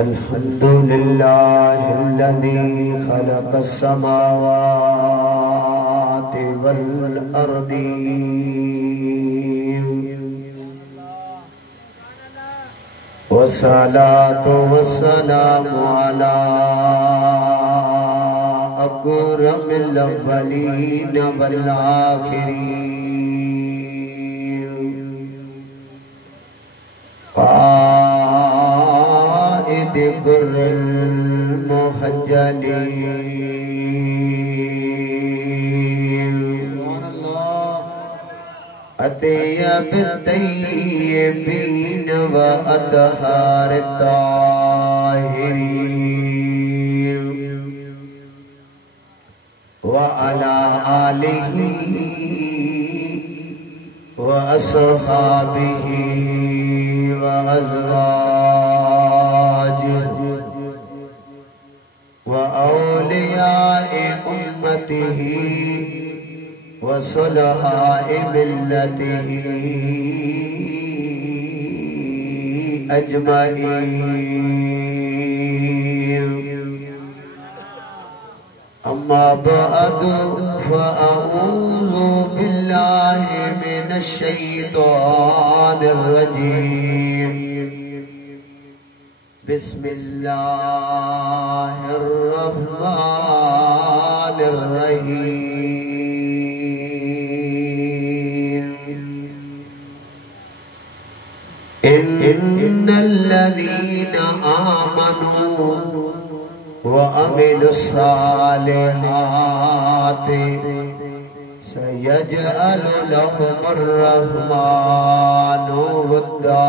अल्हम्दुलिल्लाहिल्लज़ी खलक़स समावाति वल अर्दी वस्सलातु वस्सलामु अला अकरमिल अव्वलीन वल आखिरीन क़ाइद गुर्रिल मुहज्जलीन अतयब तय्यबीन व अतहार ताहिरीन व अला आलिही व अस्हाबिही व अज़वाजिही व औलियाए उम्मतिही व सुलहाए मिल्लतिही अजमईन। अम्मा बअदु फ़अऊज़ु बिल्लाहि मिनश शैतानिर रजीम। बिस्मिल्लाहिर रहमानिर रहीम। इन्नल्लज़ीना आमनू व अमिलुस्सालिहाति सयजअलु लहुमुर रहमानु वद्दा।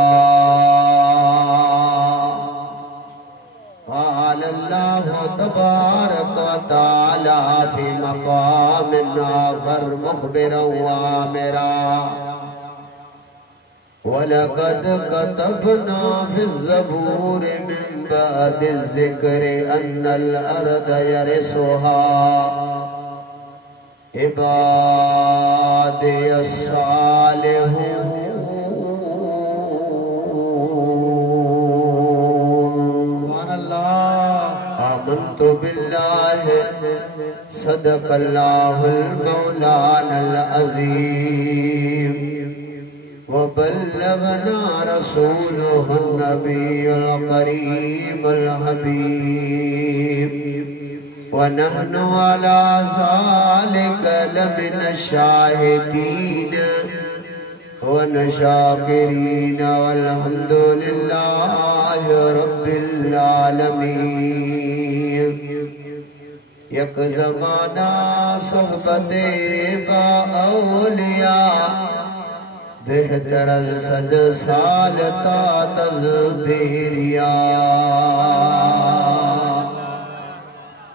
क़ालल्लाहु तबारक व तआला फ़ी मक़ामिन आख़र मुख़बिरन व आमिरा वलक़द कतबना फ़िज़्ज़बूर मिन बअदिज़्ज़िक्रि अन्नल अर्द यरिसुहा इबादियस सालिहून। आमन्तु बिल्लाहि सदक़ल्लाहुल मौलानल अज़ीम व बल्लगना रसूलुहुन नबियुल करीमुल हबीब व नहनु अला ज़ालिका लमिनश शाहिदीन व नशाकिरीन वल्हम्दुलिल्लाहि रब्बिल आलमीन। यक ज़माना सोहबते बा औलिया बेहतर सद साल ता तज़बीरिया।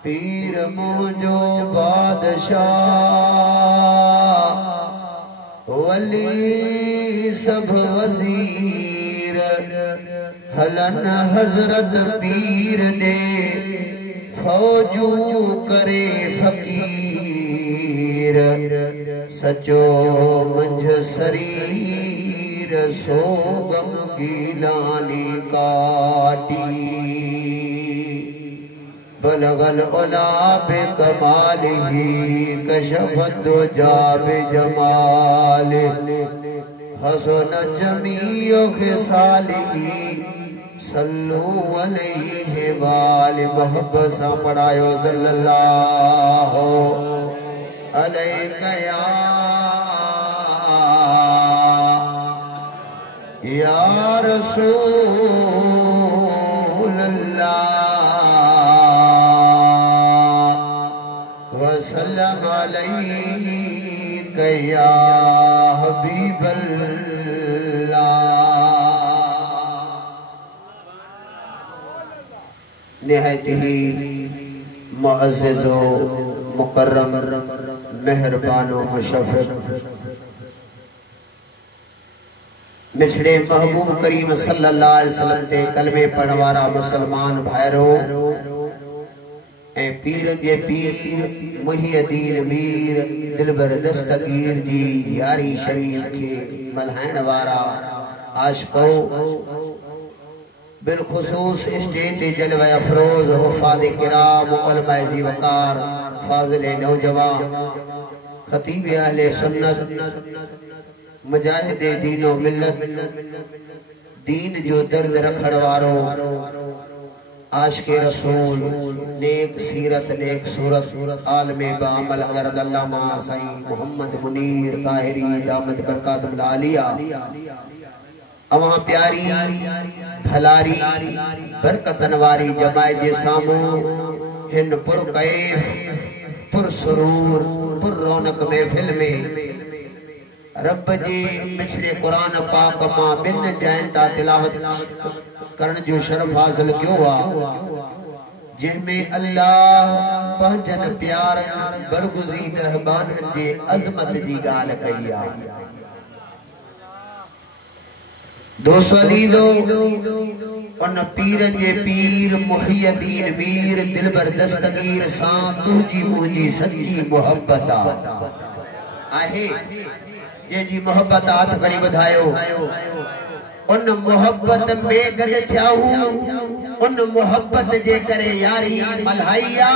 पीर मुझो बादशाह वली सब वज़ीर हलन हज़रत पीर ने फौजू करे फ़कीर सचो मंझ शरीर सोगम गीलानी काटी बलगल उला बेकमालिही कशफत दुजा बिजमालिही हसन जमीउ खिसालिही सल्लू अलैहि वालि मोहब्बत सा पढ़ायो सल्लल्लाहु अलैहि या रसूल अल्लाह वसल्लम अलैहि या हबीब अल्लाह। निहायत ही मुअज़्ज़ज़ व मुकर्रम मेहरबान व मुशफ़क़ मिठड़े महबूब करीम सल्लल्लाहु अलैहि वसल्लम ते कलमे पढ़ण वारा मुसलमान भाइरो ए पीर जे पीर मुहियद्दीन मीर दिलबर दस्तगीर जी यारी शरीफ के मल्हाइण वारा आशिको बिलखुसूस स्टेज जलवा अफरोज वफाद किराम उलमाए ज़ी वकार फाजिल नौजवान खतीब अहले सुन्नत मुजाहिद दीनो मिल्लत दीन जो दर्द रखण वारो आशिक़े रसूल नेक सीरत नेक सूरत आलमे बामल हज़रत अल्लामा साईं मोहम्मद मुनीर ताहिरी दामद बरकातुल आलिया अवां प्यारी भलारी बरकतन वारी जमात जे सामू हिन पुरकैफ पुरसरूर पुर रौनक महफिल में रब जी पिछले कुरान पाक मां बिन जैन ता तिलावत करण जो शरफ हासिल कियो आ जिनमें अल्लाह पंजन प्यार बरगुज़ीद बानन जे अजमत जी गाल कई आ दोस्तों अजीजो उन पीर जे पीर मुहियद्दीन मीर दिलबर दस्तगीर सां तुझी मुंहिंजी सच्ची मोहब्बत आहे जे जी मोहब्बत हाथ खड़ी वधायो उन मोहब्बत में गॾ थिया उन मोहब्बत जे करे यारी मल्हाइया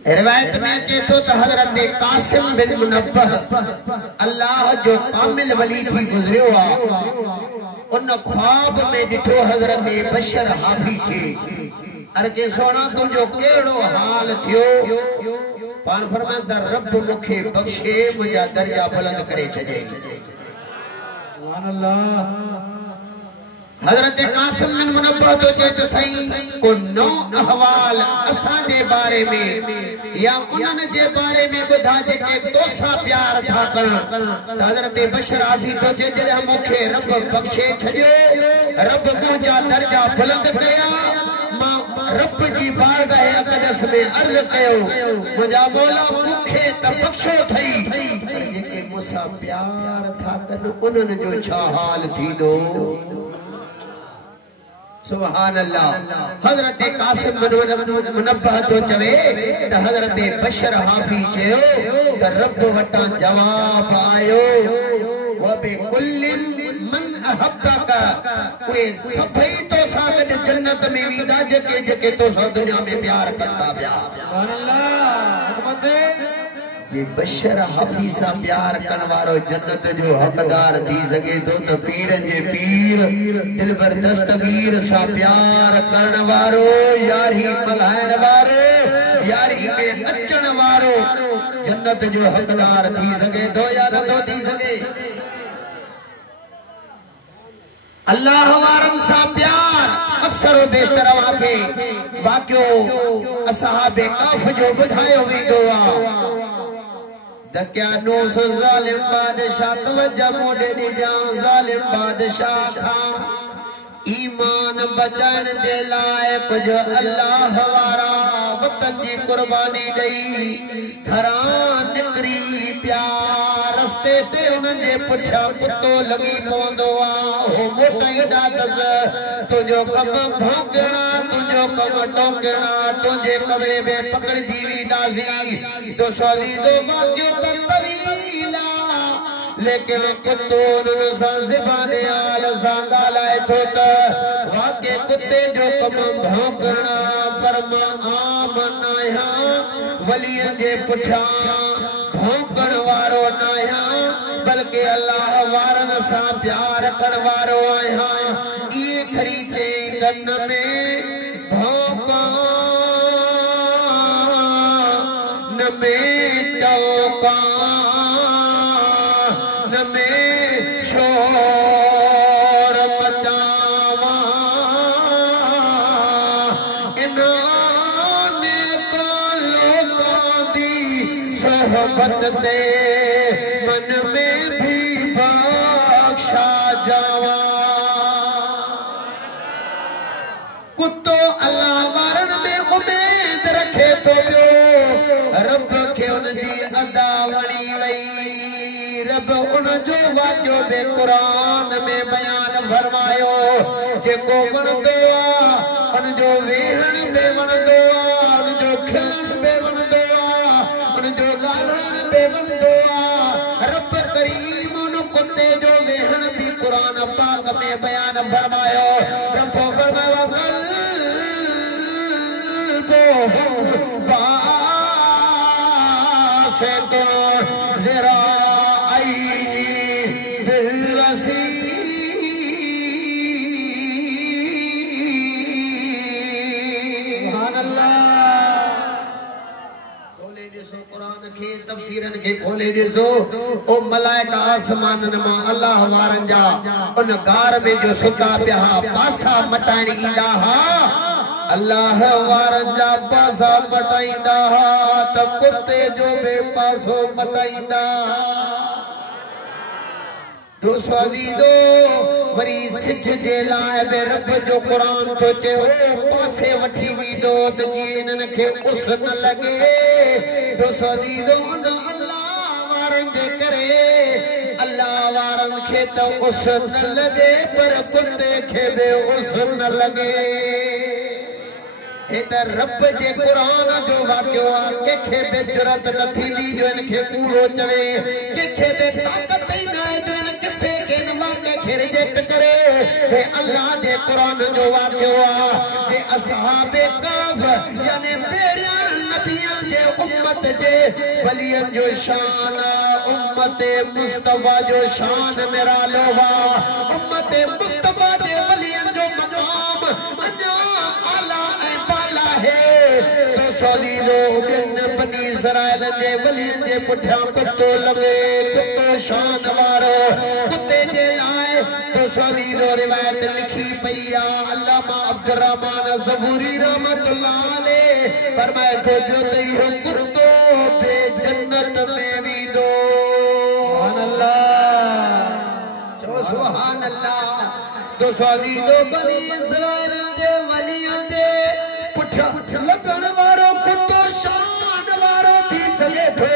रिवायत में अचे तो हजरत कासिम बिन मुनब्बह अल्लाह जो कामिल वली थी गुजरियो आ उन ख्वाब में डिठो हजरत बशर हाफी थे अर्के सोना तुझो केड़ो हाल थियो पान फरमांदा रब मुखे बख्शे मुझा दर्जा बुलंद करे छजे सुभान अल्लाह हजरत कासिम बिन मुनब्बह तो चेत सही को नौ अहवाल असा जे बारे में या उनन जे बारे में बुधा जे के तोसा प्यार था करण हजरत बशर आसी तो जे जे मुखे रब बख्शे छजो रब मुझा दर्जा बुलंद कया रब जी बारगाह अक़दस में अर्ज़ कयो मुझा मौला मुखे त बख्शो थई जेके मुसा प्यार था कन उनन जो छा हाल थींदो सुभान अल्लाह हजरत कासिम बिन मुनब्बह तो चवे त हजरत बशर हाफी चयो त रब वटा जवाब आयो व बिकुल्लिन मन अहब्बका कोई सभई तो सागद जन्नत में वींदा जेके जेके तो सा दुनिया में प्यार करता पिया सुभान अल्लाह जे बशर हाफी सा प्यार करण वारो जन्नत जो हकदार थी सके तो त पीर जे पीर दिलबर दस्तगीर सा प्यार करण वारो यारी मल्हाइण वारो यारी में अचण वारो जन्नत जो हकदार थी सके तो या न थी सके अल्लाह वारन सा प्यार अक्सर बेशतर वाके वाक्यो असहाबे काफ जो बुधायो वेंदो आ दक्या नो जालिम बादशाह तवज्जो मोडे दी जान जालिम बादशाह था ईमान बचाने दे लायक जो अल्लाह वारा वतन जी कुर्बानी दई घरा निकरी प्यार रस्ते से उनजे पुठा कुत्तो लगी पवंदो आ हो मोटई डालस तुझो कम भौंकना तुझो कम टोकना तुझे कमरे में पकड़ जीवी दासी तो सौदी दो वाक्यो तवीला लेकिन कुत्तो ज़बाने आल सांगा लाए तो वाके कुत्ते जो कम भौंकना पर आमनाया वलियन जे पुठा भौंकण वारो नाया बल्कि अल्लाह वारन सा प्यार करण वारो आया ये खरी चे गन में भौंका न में टोका दे मन में भी बख्शा जावा कुत्तो अल्लाह वारन में उम्मीद रखे तो रब के उनजी अदा वणी वई रब उन जो वाक्यो दे कुरान में बयान फरमायो जेको वणंदो आ उन जो वेहण में वणंदो आ उन जो खिलण में वणंदो आ उन जो ॻाल्हाइण में वणंदो आ रब करीम उन कुत्ते जो वेहण भी कुरान पाक फरमायो रखो फरमायो से तो जरा तफसीरन के खोले दिसो ओ मलाइका आसमानन मां अल्लाह वारन जा उन गार में जो सुता पिया पासा मटाइण ईंदा हा अल्लाह वारन जा पासा मटाईंदा हा त कुत्ते जो बे पासो मटाईंदा दोस्ती दो वरी सिज जे लाए बे रब जो कुरान तो चे ओ पासे वठी वी दो त जीनन के उस न लगे दोस्ती दो अल्लाह वारन जे करे अल्लाह वारन के तो उस न लगे पर कुत्ते के बे उस न लगे हे त रब जे कुरान जो वाक्यो आ के बे जरूरत न थींदी जो इनके कूड़ो चवे के बे ताकत ही न जो रिजेक्ट करे हे अल्लाह दे कुरान जो वाक्यो आ जे असहाबे कफ यानी मेरे नबियां जे उम्मत जे वलियन जो शान उम्मत मुस्तफा जो शान निरालो वा उम्मत मुस्तफा दे वलियन जो मकाम अना आला ए बाला है तो सौदी लोग बनी इसराइल जे वलियन जे पुठिया कुत्तो लगे कुत्तो शान वारो कुत्ते जे तो सदी रो रिवायत लिखी पैया अल्लामा अब्दुर्रहमान ज़बूरी रहमतुल्लाह अलैह फरमाए तो जो तई हो कुत्तो बे जन्नत में भी दो सुभान अल्लाह जो सुभान अल्लाह तो सदी दो बनी इसराइल जे वलियां दे पुठा लगन वारो कुत्तो शान वारो थी सके थो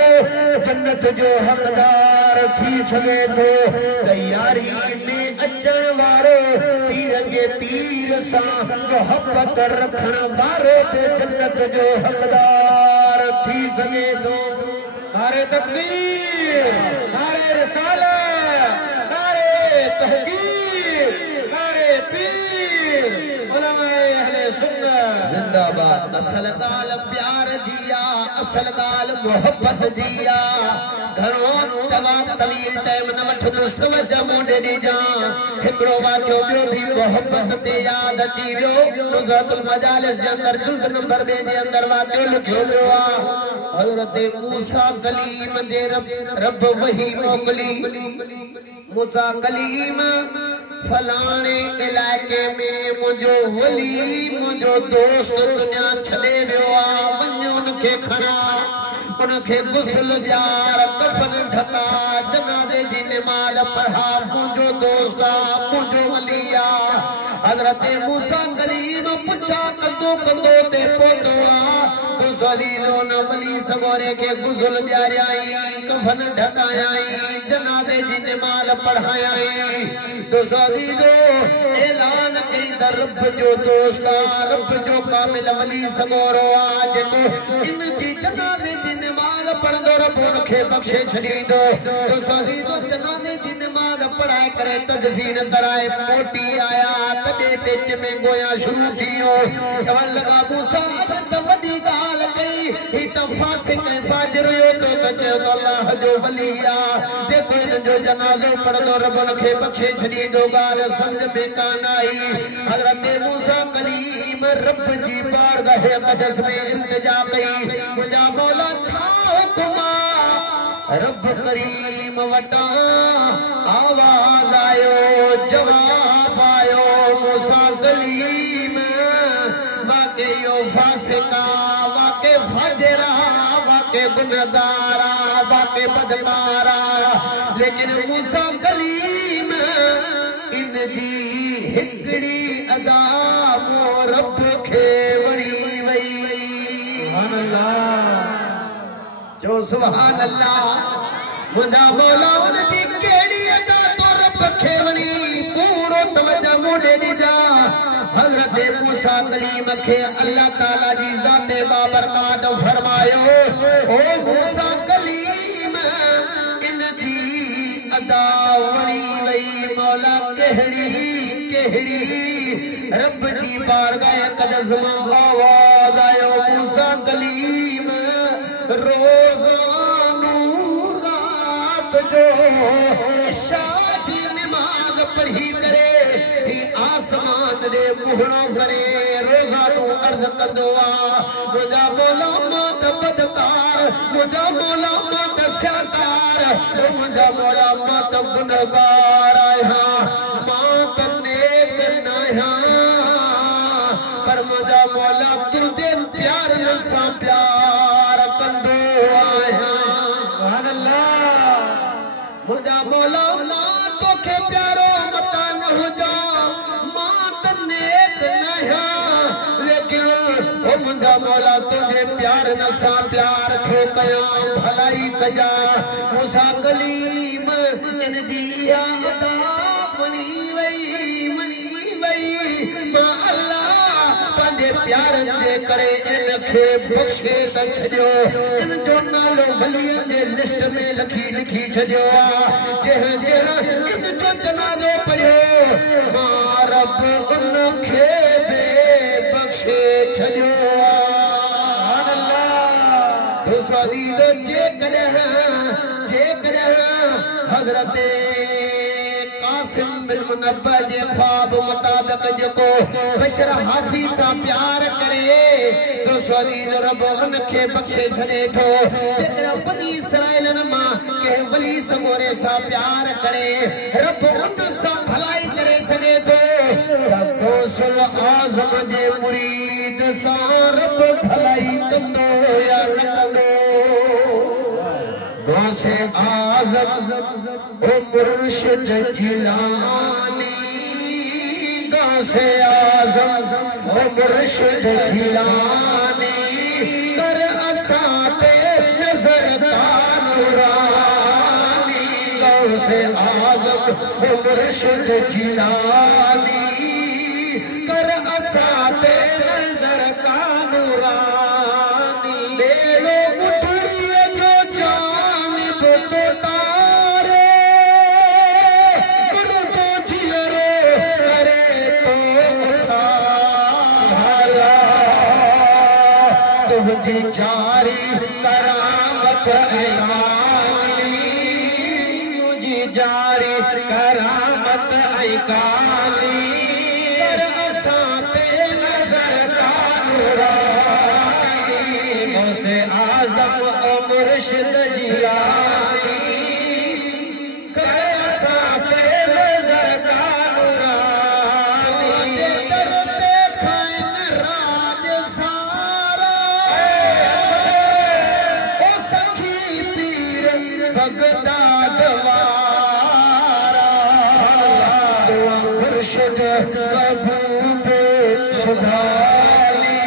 जन्नत जो हकदार थी सके थो तैयारी में अचण वारो पीर जे पीर सा मोहब्बत रखण वारो ते जन्नत जो हकदार थी सके थो नारे तकबीर नारे रिसालत नारे तहकीर नारे पीर उलमाए अहले सुन्नत जिंदाबाद असल गाल प्यार दिया असल गाल मोहब्बत दिया घणो तवा तवील टाइम न वठ दोस्त वजा मोडे दी जा हिकड़ो वाक्यो बियो भी मोहब्बत ते याद अची वियो नुज़रतुल मजालिस जे अंदर जुल्द नंबर 2 जे अंदर वाक्यो लिखियो वियो आ हजरत मूसा कलीम जे रब वही मोकली मूसा कलीम फलाने इलाके में मुझो वली मुझो दोस्त दुनिया छड़े वियो आ वञो उनके खणा उनके गुस्ल जार कफन ढका जनाजे जी नमाज पढ़ा मुझो दोस्ता मुझो वलिया हजरत मूसा कलीम पुछा कंदो कंदो ते पोतो आ तो सलीलो न वली सगोरे के गुस्ल जारियाई कफन ढकायाई जनाजे जी नमाज पढ़ायाई तो सलीलो ऐलान कई रब जो दोस्ता रब जो कामिल वली सगोरो आ जेको इन जी जनाजे जी नमाज पढ़ंदो रब उनके बख्शे छडींदो तो सलीलो जनाजे जी नमाज पढ़ाए करे तदफीन कराए मोटी आया तदे तेज में गोया शुरू थियो चवण लगा मूसा अब त वडी गाल कई ही त फासिक फाजिर यो तो कचे अल्लाह जो वलिया देखो इन जो जनाजो पढ़ंदो रब उनके बख्शे छडींदो गाल समझ में कान आई हजरत मूसा कलीम रब जी बारगाह अक़दस में इल्तिजा कई मुझा मौला छा हुक्मा रब करीम वटा आवाज आयो जवाब आयो मूसा कलीम वाके यो फासिका वाके फाजिरा वाके गुनहगारा वाके बदकारा लेकिन मूसा कलीम इन जी हिकड़ी अदा मो रब के वणी वई सुभान अल्लाह जो सुभान अल्लाह मुझा मौला उन जी केड़ी अदा तो रब के वणी पूरो तवज्जो मोडे दी हजरत मूसा कलीम के अल्लाह ताला जी जाते बाबरकात फरमायो ओ मूसा कलीम इन जी अदा वणी वई मौला के केहड़ी रब दी बारगाह कदस में आवाज आयो मूसा कलीम रोज़ानू रात जो इशा दी नमाज पढ़ी करे आसमान दे मुहड़ो करे रोज़ानू अर्ज़ कंदो आ मुझा मौला मत बदकार मुझा मौला मत स्याकार मुझा मौला मत गुनहगार आया मत नेक नया पर मुझा मौला तुझे प्यार न सा प्यार कंदो आया सुभान अल्लाह मुझा मौला तोखे प्यारो मता न हो जा मत नेक नया लेकिन ओ मुझा मौला तुझे प्यार न सा प्यार थो कया भलाई कया मूसा कलीम इन दी अदा मनी वई मां अल्लाह पंहिंजे प्यारनि जे करे इनखे बख़्शे त छॾियो इन जो नालो वलियनि जे लिस्ट में लिखी छॾियो आहे जंहिं इन जो जनाज़ो पढ़ियो मां रब उनखे बि बख़्शे छॾियो हज़रत कासिम बिन मुनब्बह जे ख्वाब मुताबिक जेको बशर हाफी सां प्यार करे तो अज़ीज़ रब उनखे बख़्शे छॾे थो जेकॾहिं बनी इसराइलनि मां कंहिं वली सगोरे सां प्यार करे रब उन सां भलाई करे सघे थो गौसल आज़म जे मुरीद सां रब भलाई कंदो या न कंदो गौसे आज़म ओ मुर्शिद जिलानी गौसे आज़म ओ मुर्शिद जिलानी कर असां ते नज़र नूरानी गौसे आज़म ओ मुर्शिद जिलानी कर असां ते नज़र नूरानी बेलो मुठड़ीअ जो जान तो तारे गुर तो जियरो करे तो उठारा तुझी जारी करामत ऐकानी तुझी जारी करामत ऐकानी कर असां ते नज़र नूरानी गौसे आज़म ओ मुर्शिद जिलानी कर असां ते नज़र नूरानी दर ते खाइन राज सारा ओ सखी पीर बगदाद वारा दुआ मुर्शिद महबूब सुभानी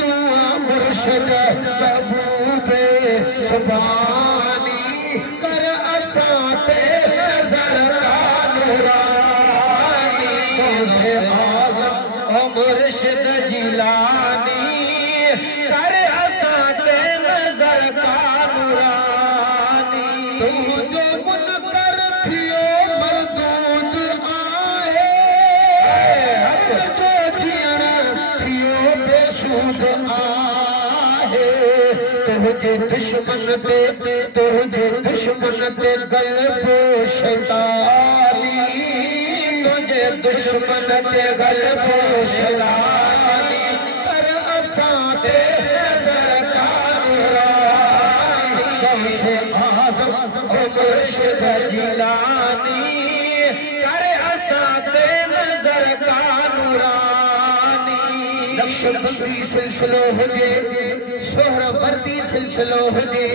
दुआ मुर्शिद महबूब सुभानी कर असां ते नज़र नूरानी गौसे आज़म ओ मुर्शिद जिलानी कर असां ते नज़र नूरानी तुझो मुनकर थियो मरदूद आहे जो जियण थियो बेसूद आहे तुझे दुश्मन ते ग़लबो शैतानी तुझे दुश्मन ते ग़लबो शैतानी कर असां ते नज़र नूरानी गौसे आज़म ओ मुर्शिद जिलानी कर असां ते नज़र नूरानी नक्शबंदी सिलसिलो हुजे सोहरावर्दी सिलसिलो हुजे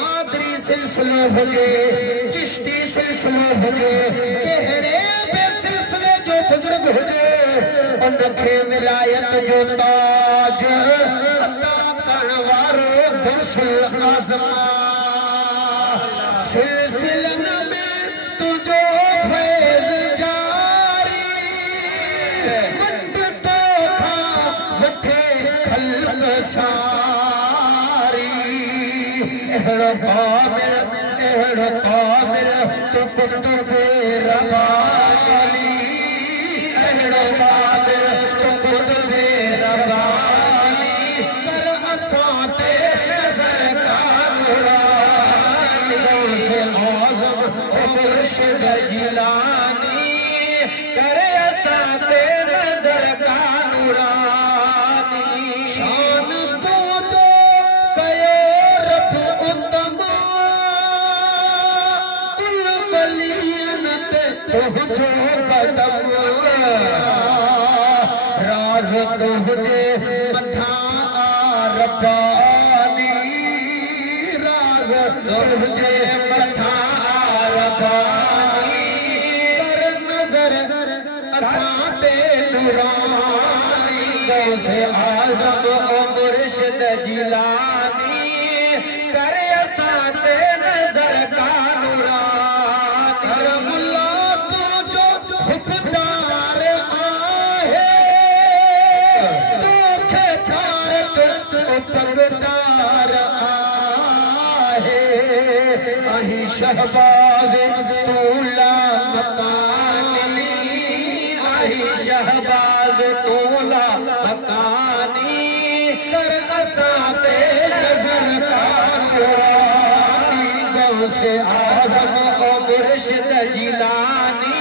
आदरी सिलसिलो हुजे चिश्ती सिलसिलो हुजे कहिड़े बि सिलसिले जो बुजुर्ग हुजे उनखे विलायत जो ताज अता करण वारो गौसुल आज़म सिलसिलनि में तुझो फैज़ जारी वट तोखां वठे ख़ल्क़ सारी अहिड़ो कामिल तो कुतुब रब्बानी अहड़ो कादिर तो कुतुब रब्बानी कर असां ते नज़र का नूरानी गौसे आज़म मुर्शिद जिलानी कर असां ते नज़र का नूरानी शान तो कयो रब उत्तमा कुल वलियन ते तुझो कदम राज तुझे मथा रब्बानी राज तुझे मथा रब्बानी कर नजर असां ते नूरानी गौसे आज़म मुर्शिद जिलानी कर असां ते नजर का नूरानी करमुल्ला तुझो हुकदार आहे तोखे भारत उपगदार आहे अही शहबाज तूला मकानी अही शहबाज तूला मकानी कर असां ते नज़र का नूरानी गौसे आज़म मुर्शिद जिलानी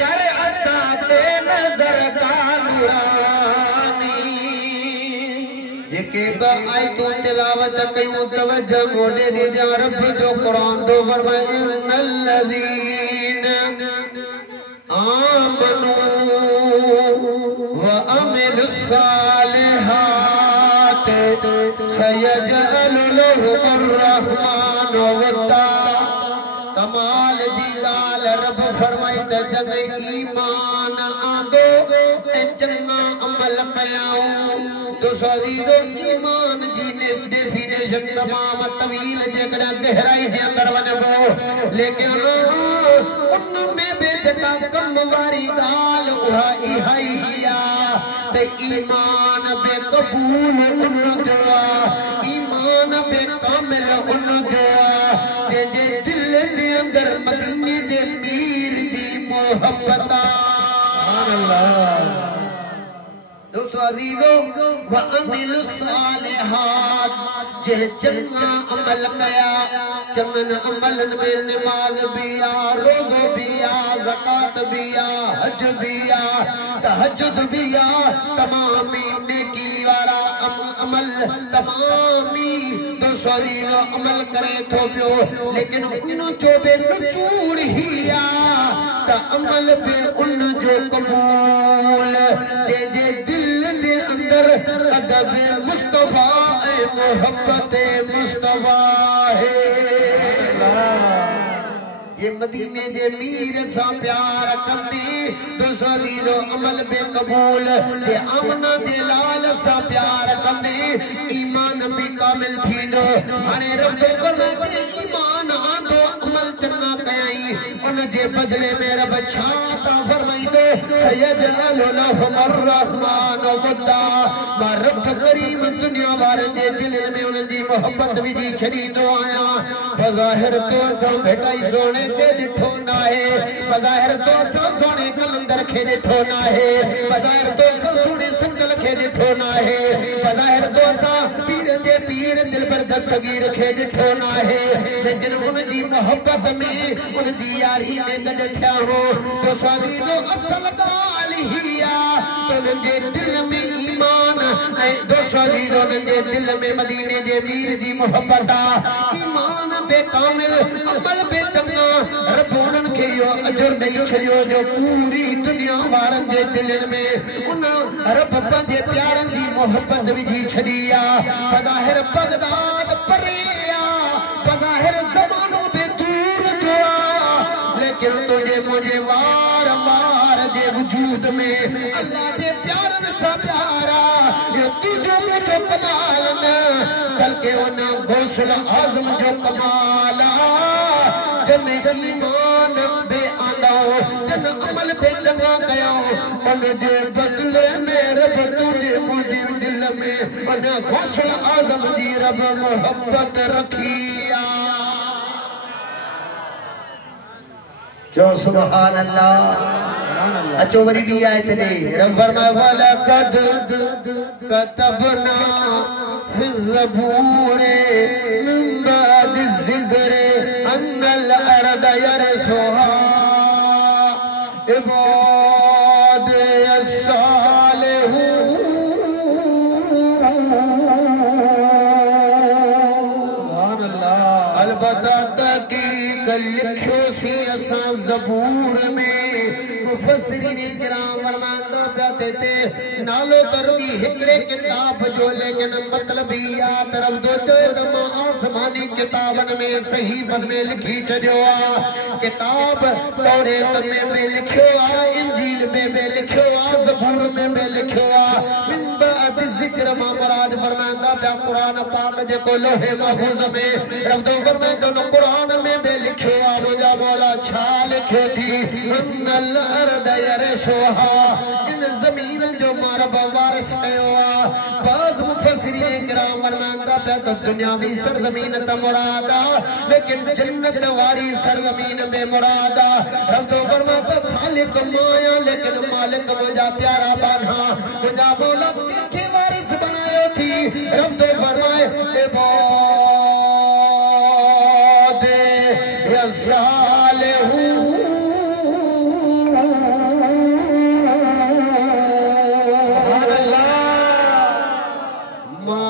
कर असां ते नज़र का नूरानी जेके बा आयतों तिलावत कयूं तवज्जो मोड़े दे जा रब जो कुरान तो फरमाए इन्नल्लज़ीन आमनू व अमिलुस्सालिहात सयजअलु लहुमुर रहमानु वद्दा कमाल दी गाल रब फरमाए त जब ईमान आंदो ए चंगा अमल कयाऊं तो सदीदो ईमान जी ने डेफिनेशन तमाम तवील जेकड़ा गहराई दे अंदर वञबो लेकिन उनमें बेजका कम वारी गाल उहा इहाई हिया ते ईमान बेकबूल उन दुआ ईमान बेकामिल उन दुआ जे दिल दे अंदर मदीने दे पीर दी मोहब्बत सुभान अल्लाह दोस्तों अजीजो व अमिलुस्सालिहात जे चंगा अमल कया चंगन अमलन में नमाज भी आ रोज़ो भी आ ज़कात भी आ हज भी आ तहज्जुद भी आ तमामी नेकी वाला अमल तमामी दोस्तों अजीजो अमल करे तो पियो लेकिन उनो जो बे नचूड़ ही आ त अमल बे उन जो कबूल जे दिल दे अंदर अदब मुस्तफा ए मोहब्बत मुस्तफा है ये मदीने दे मीर सा प्यार करने तो सदीदो अमल बेकबूल ये आमना दे लाल सा प्यार करने ईमान भी कामिल थींदो हाणे रब फरमाए ईमान आंदो अमल चंगा कयाई उन जे बदले में रब छा छा फरमाईंदो सयजअलु लहुमुर रहमानु वद्दा मां रब करीम दुनिया वारे जे दिल में उन जी मोहब्बत विझी छॾींदो आहियां बज़ाहिर तो सां भेटाई सोने के ॾिठो नाहे बज़ाहिर तो सां सोने कलंदर खे ॾिठो नाहे बज़ाहिर तो सां सोने संगल खे ॾिठो नाहे बज़ाहिर तो सां पीर जे पीर दिलबर दस्तगीर खे ॾिठो नाहे लेकिन उन जी मोहब्बत में उन जी यारी में गॾु थिया हो तो सदीदो असल ॻाल्हि ही आ तो उन जे दिल में ईमान ऐं दोसदीदो उन जे दिल में मदीने जे मीर जी मोहब्बत आ ईमान बेकामिल अमल बेचंगा रब उन्हनि खे इहो अजुर ॾेई छॾियो जो पूरी दुनिया वारनि जे दिलनि में उन रब पंहिंजे प्यारनि जी मोहब्बत विझी छॾी आ बज़ाहिर बगदाद परे आ बज़ाहिर ज़मानो बे दूर जो आ लेकिन तुझे मुझे वार वार जे वजूद में अल्लाह जे प्यारनि सां प्यारा ये तुझो मुझो कमाल न बल्कि उन गौसल आज़म जो कमाल आ जन ईमान बे आंदो जन अमल बे चंगा कयो उन जे बदले में रब तुझे मुझे दिल में उन गौसल आज़म जी रब मोहब्बत रखी आ जो सुभान अल्लाह। अचो वरी भी आयत दे रब फरमाए वलकद कतबना फी ज़बूर मिन बाद ज़िक्र अन्नल अर्द यरसुहा इबाद अस्सालिहून। सुभान अल्लाह। अलबत्ता तहकीक लिखो सी असा ज़बूर में मुफस्सिरीन किराम फरमांदा प्याते ते नालो तरवी हिकड़े किताब जो लेकिन मतलब याद रब दो जो आसमानी किताबन में सहीफन में लिखी छड़ियो आ। किताब तौरेत में लिखियो आ, इंजील में लिखियो आ, ज़बूर में लिखियो आ। मिन बाद ज़िक्र मा मुराद फरमांदा प्या कुरान पाक जेको लोहे महफूज में रब दो फरमांदो न कुरान में लिखियो आ। मुझा मौला छा लिखियो थी अन्नल अर्द यरसुहा इन ज़मीन जो मारब वारिस कयो आ। बाज़ मुफस्सिरीन किराम फरमांदा प्या त दुनियावी सरज़मीन त मुराद आ, लेकिन जन्नत वारी सरज़मीन में मुराद आ। रब तो फरमाता खालिक माया लेकिन मालिक मुझा प्यारा बाना मुझा मौला किथे वारिस बनायो थी। रब तो फरमाए इबाद यसालिहून।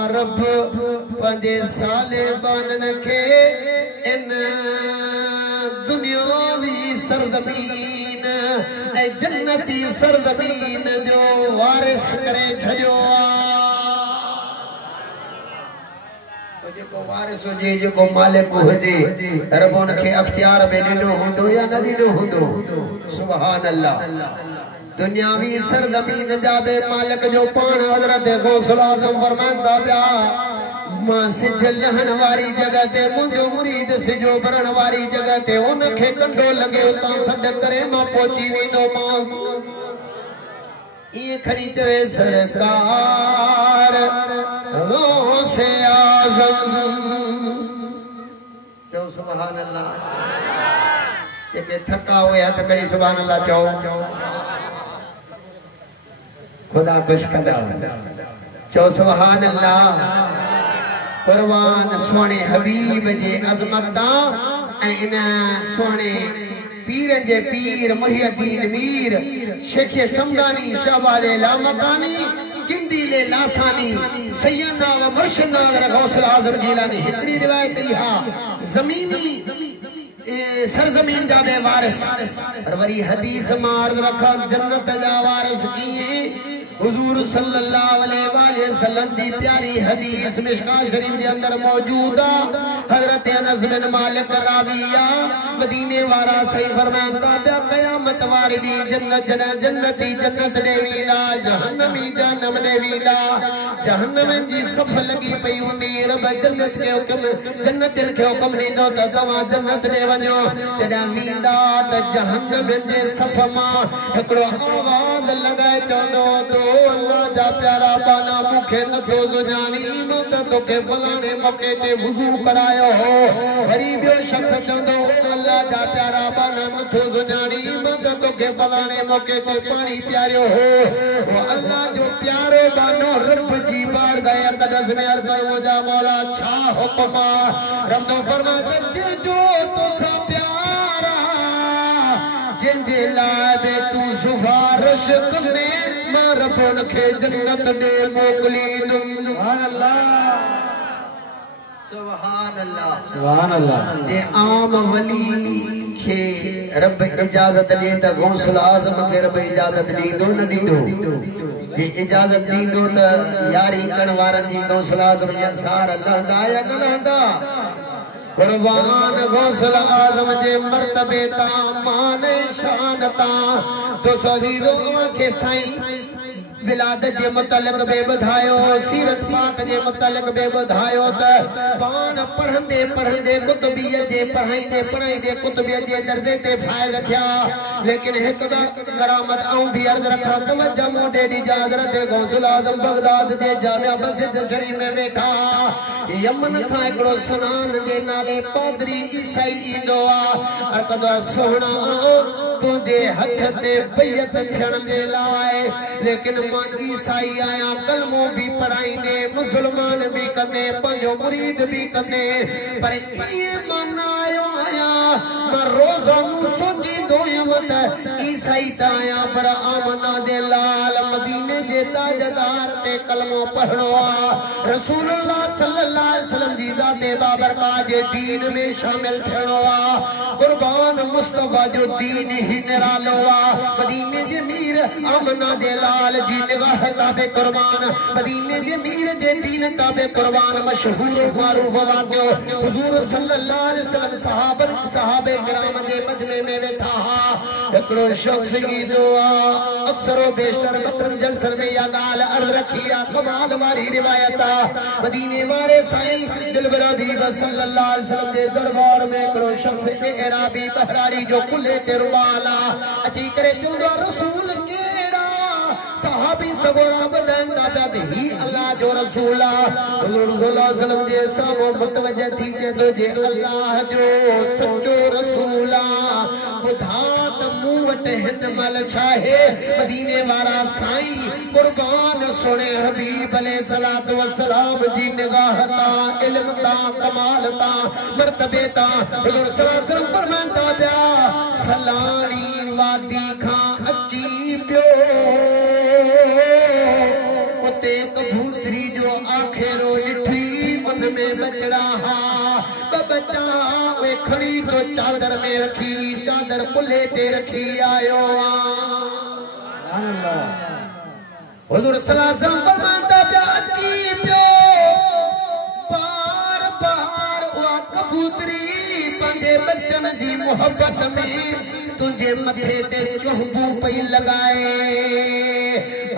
रब पंजे साले बानन के इन दुनियावी सरज़मीन ए जन्नती सरज़मीन जो वारिस करे छयो आ। तो जेको वारिस हुजे जेको मालिक हुजे रब उनखे अख्तियार में ॾिनो हूंदो या न ॾिनो हूंदो। सुभान अल्लाह। दुनियावी सरज़मीन जाबे मालिक जो पान हज़रत गौसुल आज़म फरमांदा प्या मां सिज लहण वारी जगह ते मुंहिंजो मुरीद सिजो भरण वारी जगह ते उनखे कंडो लगे उतां सॾ करे मां पहुची वेंदो मांस। ये खड़ी चवे सरकार गौसे आज़म। जो सुभान अल्लाह। जेके थका हुए हथ कड़ी सुभान अल्लाह चओ। खुदा खुश कदा चो सुभान अल्लाह। कुर्बान सोने हबीब जे अज़मता ऐं इन सोने पीर जे पीर मुहियद्दीन मीर शेख समदानी शहबाज़ लामकानी किंदीले लासानी सैयदना व मुर्शिद गौसुल आज़म जिलानी। हिकड़ी रिवायत इहा ज़मीनी सरज़मीन जा बे वारिस और वरी हदीस मार रखा जन्नत जा वारिस किए हुजूर सल्लल्लाहु अलैहि वसल्लम दी प्यारी हदीस मिशकात शरीफ के अंदर मौजूद है। हजरत अनस बिन मालिक राविया मदीने वाला सही फरमाता प्या क़यामत वारी दी जन्नत जन्नती जन्नत देवीला जहन्नमी जहन्नम देवीला। जहन्नम जी सफ़ लगी पई हुंदी रब जन्नत के हुक्म जन्नत के हुक्म ॾींदो त तव्हां जन्नत ॾे वञो। जॾहिं वेंदा त जहन्नम जे सफ़ मां हिकिड़ो आवाज़ लॻाए चवंदो तो अल्लाह जा प्यारा बाना मूंखे नथो सुञाणी मां त तोखे फलाणे मौक़े ते वुज़ू करायो हो। वरी ॿियो शख़्स चवंदो अल्लाह जा प्यारा बाना नथो सुञाणी मां त तोखे फलाणे मौक़े ते पाणी पियारियो हो। वो अल्लाह जो प्यारो बानो रब जी बारगाह अक़दस में अर्ज़ कयो मुंहिंजा मौला छा हुक्म आ। रब तो फरमाए जो तोसां प्यारा जिंदे लाइ बि तूं सिफारिश करे मां रब उनखे जन्नत ॾे मोकिलींदुमि। सुभान अल्लाह। सुभान अल्लाह। सुभान अल्लाह। जे आम वली के रब इजाजत ॾे त गौसुल आज़म खे रब इजाजत ॾींदो न ॾींदो। जे इजाजत ॾींदो त यारी करण वारनि जी गौसुल आज़म जा सार लहंदा या न लहंदा। कुर्बान गौसुल आज़म जे मर्तबे ता मान शान ता तो सदीदो के साईं विलादत जे मुतलक बे ॿुधायो सीरत पाक जे मुतलक बे ॿुधायो त पाण पढ़ंदे पढ़ंदे कुतुबियत जे पढ़ाईंदे कुतुबियत जे दर्जे ते फ़ाइज़ थिया लेकिन हिक करामत आऊं भी अर्ज़ रखां तवज्जो मोडे दी हज़रत गौसुल आज़म बगदाद जे जामिया मस्जिद शरीफ में वेठा यमन खां हिकिड़ो सनान जे नाले पादरी ईसाई ईंदो आहे अर्कदो सोहणा तुंहिंजे हथ ते बैयत थियण जे लाइ लेकिन मां ईसाई आहियां कलमो भी पढ़ाईंदे मुसलमान भी कंदे पंहिंजो मुरीद भी कंदे पर ईअं मां न आयो आहियां मां रोज़ानो सोचींदो हुयुमि त ईसाई त आहियां पर आमना जे लाल मदीने जे ताजदार ते कलमो पढ़णो आहे रसूलुल्लाह सल्लल्लाहु अलैहि वसल्लम जी ज़ाते बाबरकात जे दीन में शामिल थियणो आहे कुर्बान मुस्तफा जो दीन ही निरालो आहे मदीने जे मीर आमना जे लाल जी निगाह ताबे कुर्बान मदीने जे मीर जे दीन ताबे कुर्बान मशहूर मारूफ वाक़ियो हुजूर सल्लल्लाहु अलैहि वसल्लम सहाबे किराम जे मजमे में वेठा हा हिकिड़ो शख्स ईंदो आहे अक्सर बेशतर मस्तर जलसन में या ॻाल्हि अर्ज़ रखी आहे कमाल वारी रिवायत आहे मदीने वारे साईं दिलबर हबीब सल्लल्लाहु अलैहि वसल्लम जे दरबार में हिकिड़ो शख्स एराबी बहराड़ी जो कुल्हे ते रुमाल आहे अची करे चवंदो आहे रसूल केड़ा सहाबी सगोरा ॿुधाइनि था पिया त ही अल्लाह जो रसूल आहे हुज़ूर सल्लल्लाहु अलैहि वसल्लम जे साम्हूं मुतवजह थी चए थो जे अल्लाह जो सचो रसूल आहे ॿुधा त मूं वटि हिन महिल छा आहे मदीने वारा साईं कुर्बान सुणे हबीब अलैहिस्सलातु वस्सलाम जी निगाह तां इल्म तां कमाल तां मर्तबे तां हुज़ूर सल्लल्लाहु अलैहि वसल्लम फरमाइनि था पिया फलाणी वादी खां अची पियो उते कबूतरी जो आखेरो ॾिठी उन में बचड़ा हा बच्चा वे खड़ी तो चादर में रखी चादर कुल्हे ते रखी आयो हुज़ूर सल्लल्लाहु अलैहि वसल्लम फरमाता पिया अची पियो बार बार वा कबूतरी पंहिंजे बच्चन जी मोहब्बत में तुझे मथे ते चुहबू पई लगाए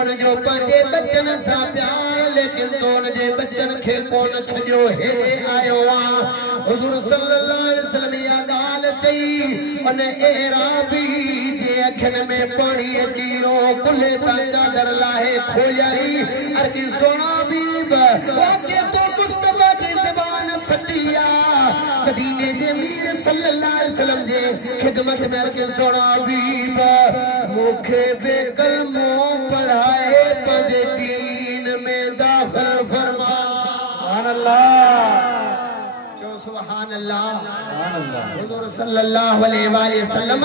उनजो पंहिंजे बच्चन सां प्यार लेकिन तो उनजे बच्चन खे कोन छॾियो हेॾे आयो आहे हुज़ूर सल्लल्लाहु अलैहि वसल्लम या ॻाल्हि चई उन एराबी जे अखियुनि में पाणी अची वियो कुल्हे तां चादर लाहे खोलियाई अर्ज़ सोना बीब वाक़ई तो मुस्तफा जी ज़बान सची आहे मदीने जे मीर सल्लल्लाहु अलैहि वसल्लम जे खिदमत में अर्ज़ सोना बीब मूंखे बे कलमो पढ़ाए पंहिंजे दीन में दाख़िल फरमा सुभान अल्लाह सुभान अल्लाह हुज़ूर सल्लल्लाहु अलैहि वसल्लम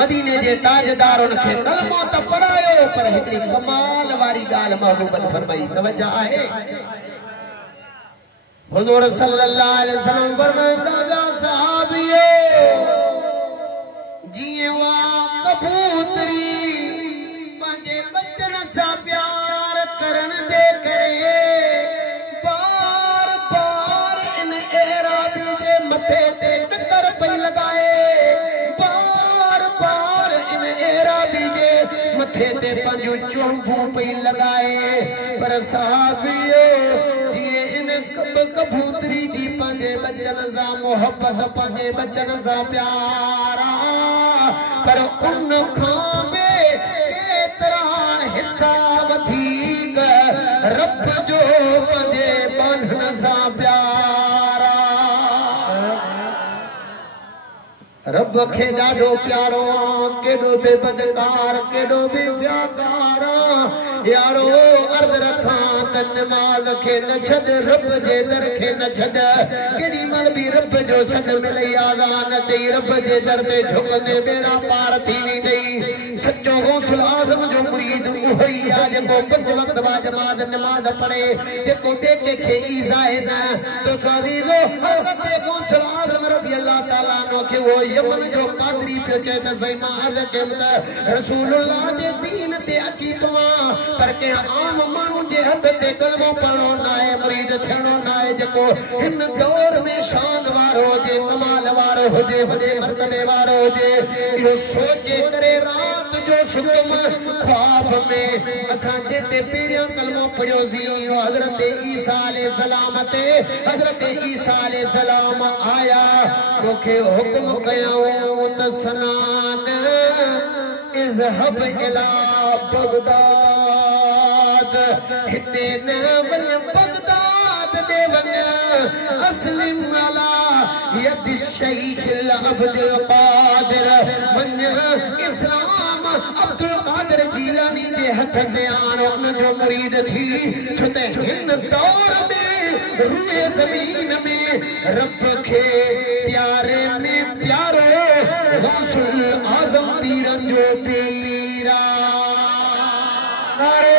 मदीने जे ताजदारन खे कलमो त पढ़ायो पर हिकड़ी कमाल वारी ॻाल्हि महबूबन फरमाई तवज्जो आहे हुज़ूर सल्लल्लाहु अलैहि वसल्लम फरमाईंदा विया सहाबियो जीअं वा कबूतरी पंहिंजे बच्चन सां प्यार करण दे करे बार बार इन एराबी जे मथे ते टकर पई लगाए बार बार इन एराबी जे मथे ते पंहिंजूं चुंभू पई लगाए पर सहाबियो जीअं इन कबूतरी जी पंहिंजे बच्चन सां मोहब्बत पंहिंजे बच्चन सां प्यार पर उन खां बि केतिरा हिसा वधीक रब जो पंहिंजे बांधन सां प्यार रब खे ॾाढो प्यारो केॾो बि बदकार केॾो बि ज़ियाकार यारो अर्ज़ रखां त नमाज़ खे न छॾ रब जे दर खे न छॾ केॾी महिल बि रब जो सॾु मिलई आज़ान चई रब जे दर ते झुकंदे बेड़ा पार थी वेंदई सचो गौसुल आज़म जो मुरीद उहो ई आहे जेको 5 वक़्त बा जमात नमाज़ पढ़े जेको ॿिए कंहिंखे ईज़ाए न तो अज़ीज़ो हज़रत गौसुल आज़म रज़ी अल्लाह ताला अन्हु खे वो यमन जो पादरी पियो चए त साईं मां अर्ज़ कयमि त रसूलुल्लाह जे दीन ते अची पवां पर कंहिं आम माण्हू जे हथ ते कलमो पढ़णो न आहे मुरीद थियणो न आहे जेको हिन दौर में शान वारो हुजे कमाल वारो हुजे मर्तबे वारो हुजे इहो सोचे करे रात जो सुतम ख्वाब में असां जेते पहिरियों कलमो पढ़ियो सी हज़रत ईसा अलैहिस्सलाम ते हज़रत ईसा अलैहिस्सलाम आया मूंखे हुक्म कयाऊं त सनान इज़हब इला बगदाद हिते न वञ बगदाद दे वञ अस्लिम अला यद शेख अब्दुल कादिर वञ इस्लाम अब्दुल कादिर जीलानी जे हथ में आण उन जो मुरीद थी छो त हिन दौर में रूए ज़मीन में रब खे प्यारे में प्यारो गौसुल आज़म पीरन जो पीरा नारे